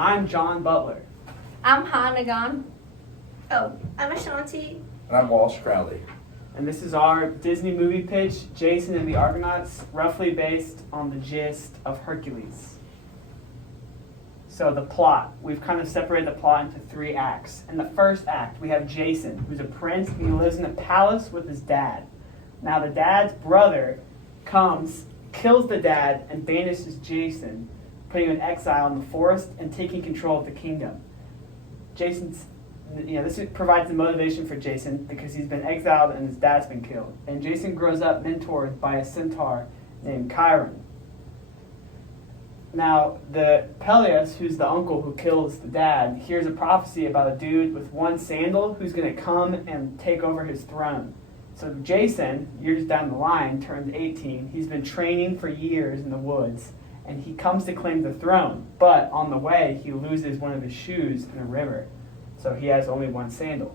I'm John Butler. I'm Hanagon. Oh, I'm Ashanti. And I'm Walsh Crowley. And this is our Disney movie pitch, Jason and the Argonauts, roughly based on the gist of Hercules. So the plot, we've kind of separated the plot into 3 acts. In the first act, we have Jason, who's a prince, and he lives in a palace with his dad. Now the dad's brother comes, kills the dad, and banishes Jason, putting him in exile in the forest and taking control of the kingdom. This provides the motivation for Jason because he's been exiled and his dad's been killed. And Jason grows up mentored by a centaur named Chiron. Now, the Peleus, who's the uncle who kills the dad, hears a prophecy about a dude with 1 sandal who's going to come and take over his throne. So Jason, years down the line, turns 18. He's been training for years in the woods, and he comes to claim the throne. But on the way, he loses one of his shoes in a river. So he has only 1 sandal.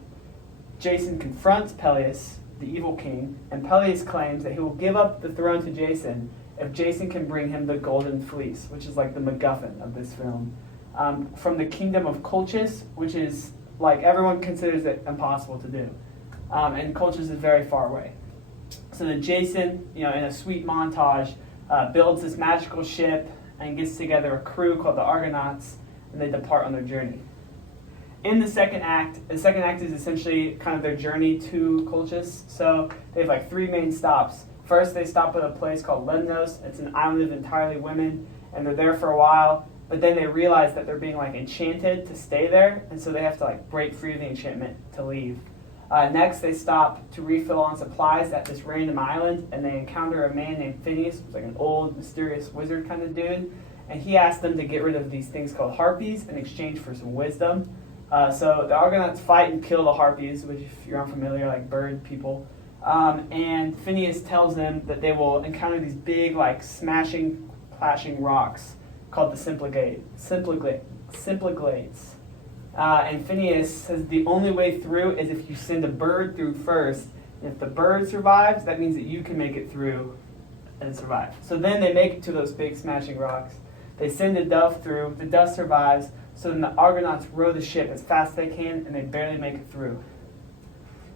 Jason confronts Peleus, the evil king, and Peleus claims that he will give up the throne to Jason if Jason can bring him the golden fleece, which is like the MacGuffin of this film, from the kingdom of Colchis, which is like everyone considers it impossible to do. And Colchis is very far away. So then Jason, in a sweet montage, builds this magical ship and gets together a crew called the Argonauts, and they depart on their journey. In the second act is essentially kind of their journey to Colchis. So they have like 3 main stops. First, they stop at a place called Lemnos. It's an island of entirely women, and they're there for a while. But then they realize that they're being like enchanted to stay there, and so they have to like break free of the enchantment to leave. Next, they stop to refill on supplies at this random island, and they encounter a man named Phineas, who's like an old, mysterious wizard kind of dude. And he asks them to get rid of these things called harpies in exchange for some wisdom. So the Argonauts fight and kill the harpies, which if you're unfamiliar, like bird people. And Phineas tells them that they will encounter these big, like smashing, clashing rocks called the Symplegades. And Phineas says the only way through is if you send a bird through first. And if the bird survives, that means that you can make it through and survive. So then they make it to those big smashing rocks. They send a dove through. The dove survives. So then the Argonauts row the ship as fast as they can, and they barely make it through.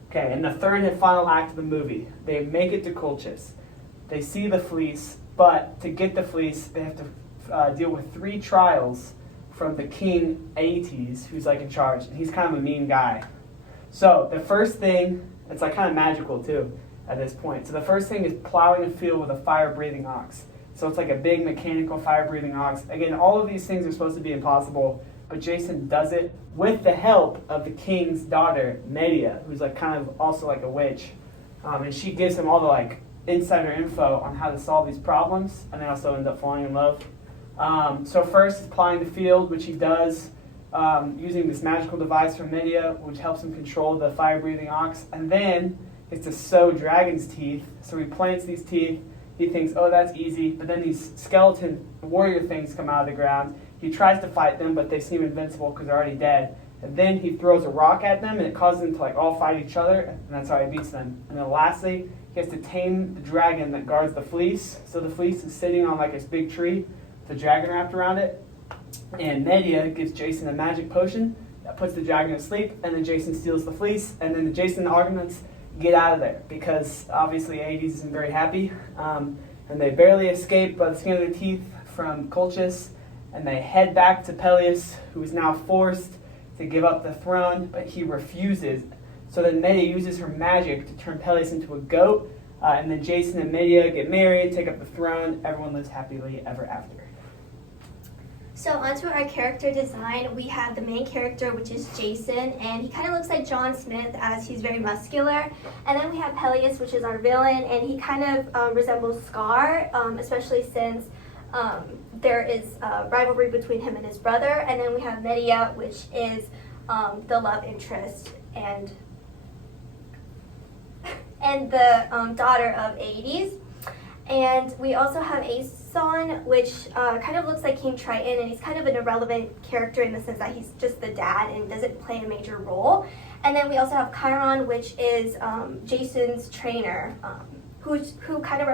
Okay, in the third and final act of the movie, they make it to Colchis. They see the fleece, but to get the fleece, they have to deal with 3 trials from the king Aeetes, who's like in charge, and he's kind of a mean guy. So the first thing, it's like kind of magical too at this point. So the first thing is plowing a field with a fire-breathing ox. So it's like a big mechanical fire-breathing ox. Again, all of these things are supposed to be impossible, but Jason does it with the help of the king's daughter, Medea, who's like kind of also like a witch. And she gives him all the like insider info on how to solve these problems, and they also end up falling in love. So first is plowing the field, which he does using this magical device from Medea, which helps him control the fire-breathing ox. And then it's to sow dragon's teeth. So he plants these teeth. He thinks, oh, that's easy. But then these skeleton warrior things come out of the ground. He tries to fight them, but they seem invincible because they're already dead. And then he throws a rock at them, and it causes them to like all fight each other, and that's how he beats them. And then lastly, he has to tame the dragon that guards the fleece. So the fleece is sitting on like this big tree with a dragon wrapped around it. And Medea gives Jason a magic potion that puts the dragon to sleep, and then Jason steals the fleece, and then Jason and the Argonauts get out of there because obviously Aeetes isn't very happy. And they barely escape by the skin of their teeth from Colchis, and they head back to Peleus, who is now forced to give up the throne, but he refuses. So then Medea uses her magic to turn Peleus into a goat, and then Jason and Medea get married, take up the throne, everyone lives happily ever after. So onto our character design, we have the main character, which is Jason, and he kind of looks like John Smith as he's very muscular. And then we have Peleus, which is our villain, and he kind of resembles Scar, especially since there is a rivalry between him and his brother. And then we have Medea, which is the love interest and the daughter of Aeetes. And we also have Aeson, which kind of looks like King Triton, and he's kind of an irrelevant character in the sense that he's just the dad and doesn't play a major role. And then we also have Chiron, which is Jason's trainer, who kind of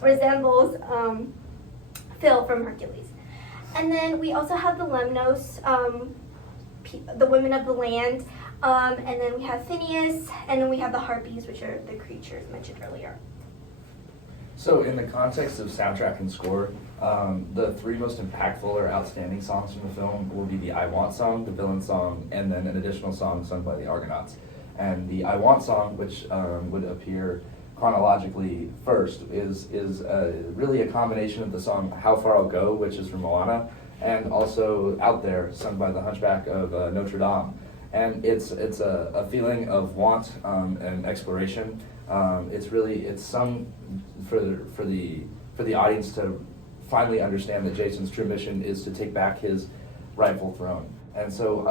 resembles Phil from Hercules. And then we also have the Lemnos, the women of the land. And then we have Phineas, and then we have the Harpies, which are the creatures mentioned earlier. So in the context of soundtrack and score, the three most impactful or outstanding songs from the film will be the I Want song, the villain song, and then an additional song sung by the Argonauts. And the I Want song, which would appear chronologically first, is really a combination of the song How Far I'll Go, which is from Moana, and also Out There, sung by the Hunchback of Notre Dame. And it's a feeling of want and exploration. It's sung for the audience to finally understand that Jason's true mission is to take back his rightful throne. And so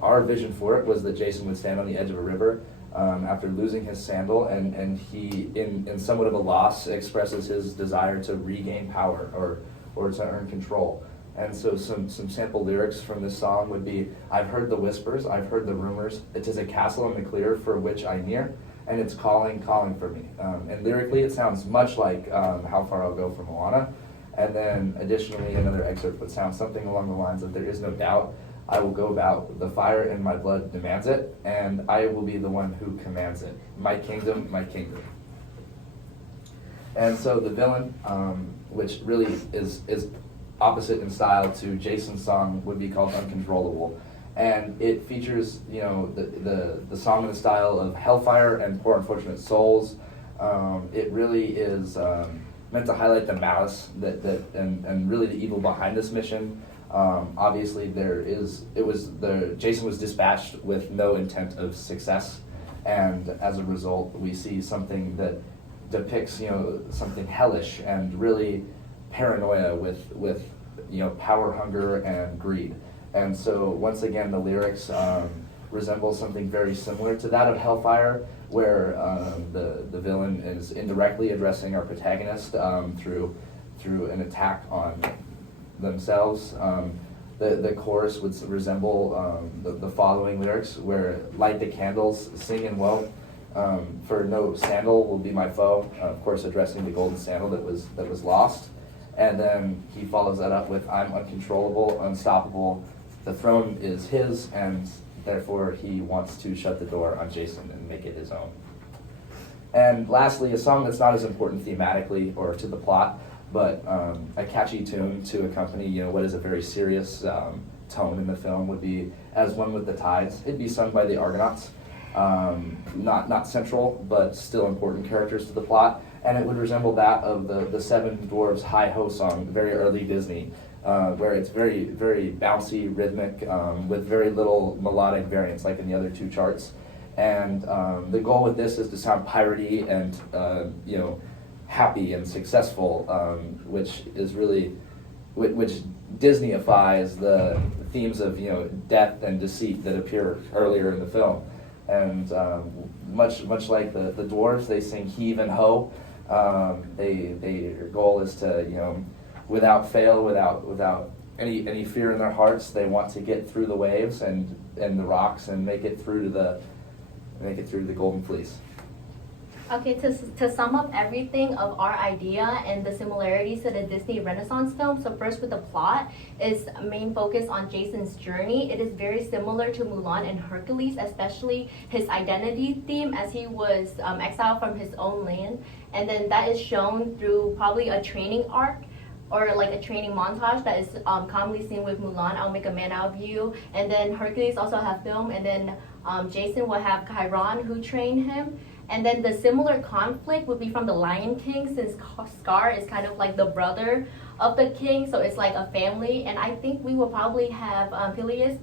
our vision for it was that Jason would stand on the edge of a river after losing his sandal, and he, in somewhat of a loss, expresses his desire to regain power or to earn control. And so some sample lyrics from this song would be, I've heard the whispers, I've heard the rumors, it is a castle in the clear for which I near, and it's calling for me. And lyrically it sounds much like How Far I'll Go from Moana. And then additionally another excerpt would sound something along the lines of, there is no doubt, I will go about, the fire in my blood demands it, and I will be the one who commands it. My kingdom, my kingdom. And so the villain, which really is opposite in style to Jason's song, would be called Uncontrollable. And it features, the song in the style of Hellfire and Poor Unfortunate Souls. It really is meant to highlight the malice and really the evil behind this mission. Obviously, Jason was dispatched with no intent of success, and as a result, we see something that depicts, something hellish and really paranoia with power hunger and greed. And so once again, the lyrics resemble something very similar to that of Hellfire, where the villain is indirectly addressing our protagonist through an attack on themselves. The chorus would resemble the following lyrics, where light the candles, sing and woe, for no sandal will be my foe, of course addressing the golden sandal that was lost. And then he follows that up with, I'm uncontrollable, unstoppable, the throne is his, and therefore he wants to shut the door on Jason and make it his own. And lastly, a song that's not as important thematically or to the plot, but a catchy tune to accompany what is a very serious tone in the film would be As One with the Tides. It'd be sung by the Argonauts, not central, but still important characters to the plot. And it would resemble that of the Seven Dwarfs Hi-Ho song, very early Disney, where it's very, very bouncy, rhythmic, with very little melodic variance like in the other two charts. And the goal with this is to sound piratey and, happy and successful, which is really, which Disneyifies the themes of, death and deceit that appear earlier in the film. And much like the dwarves, they sing heave and ho. Their goal is to, without fail, without any fear in their hearts, they want to get through the waves and the rocks and make it through to the golden fleece. Okay, to sum up everything of our idea and the similarities to the Disney Renaissance film, so first with the plot, is main focus on Jason's journey. It is very similar to Mulan and Hercules, especially his identity theme as he was exiled from his own land. And then that is shown through probably a training arc or like a training montage that is commonly seen with Mulan, I'll Make a Man Out of You. And then Hercules also have film, and then Jason will have Chiron who trained him. And then the similar conflict would be from the Lion King, since Scar is kind of like the brother of the king, so it's like a family. And I think we will probably have Peleus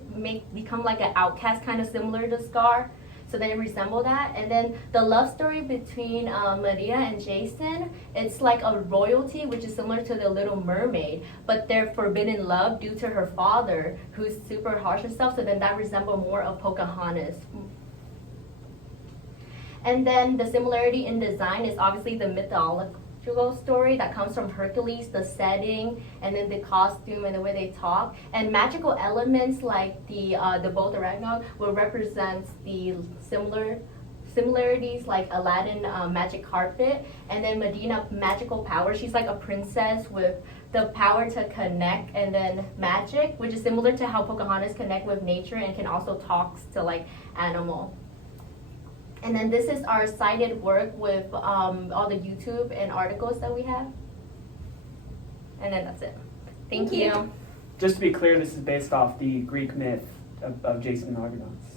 become like an outcast, kind of similar to Scar, so they resemble that. And then the love story between Medea and Jason, it's like a royalty, which is similar to the Little Mermaid, but they're forbidden love due to her father, who's super harsh and stuff, so then that resembles more of Pocahontas. And then the similarity in design is obviously the mythological story that comes from Hercules, the setting, and then the costume and the way they talk. And magical elements like the boat, the Argonauts, will represent the similar similarities like Aladdin magic carpet, and then Medina magical power. She's like a princess with the power to connect, and then magic, which is similar to how Pocahontas connect with nature and can also talk to like animal. And then this is our cited work with all the YouTube and articles that we have. And then that's it. Thank you. Just to be clear, this is based off the Greek myth of Jason and Argonauts.